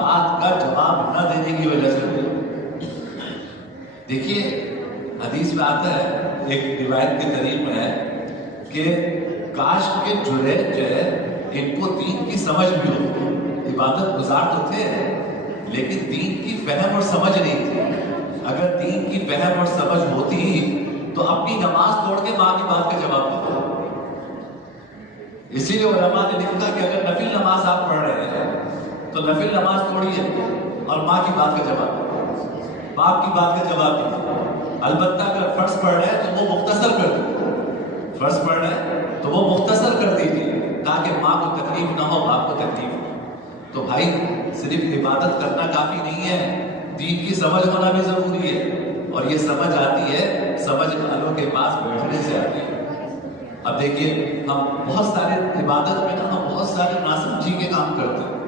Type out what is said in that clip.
بات کا جواب نہ دینے کی وجہ سے ہوئی۔ دیکھیے حدیث میں آتا ہے، ایک روایت کے قریب میں ہے کہ کاش کے جریج جو ہے ان کو دین کی سمجھ بھی ہو، عبادت گزار تو تھے لیکن دین کی فہم اور سمجھ نہیں تھی۔ اگر دین کی فہم اور سمجھ ہوتی تو اپنی نماز توڑ کے ماں کی بات کا جواب دیتے۔ اسی لیے علماء نے لکھا کہ اگر نفل نماز آپ پڑھ رہے ہیں تو نفل نماز توڑیے اور ماں کی بات کا جواب دیں، باپ کی بات کا جواب دیں۔ البتہ اگر فرض پڑھ رہے ہیں تو وہ مختصر کر دیں، فرض پڑھ رہے ہیں تو وہ مختصر کر دیجیے تاکہ ماں کو تکلیف نہ ہو، باپ کو تکلیف ہو۔ تو بھائی صرف عبادت کرنا کافی نہیں ہے، دین کی سمجھ ہونا بھی ضروری ہے، اور یہ سمجھ آتی ہے سمجھ والوں کے پاس بیٹھنے سے آتی ہے۔ اب دیکھیے ہم بہت سارے عبادت میں نا ہم بہت سارے ناسمجھی کے کام کرتے ہیں۔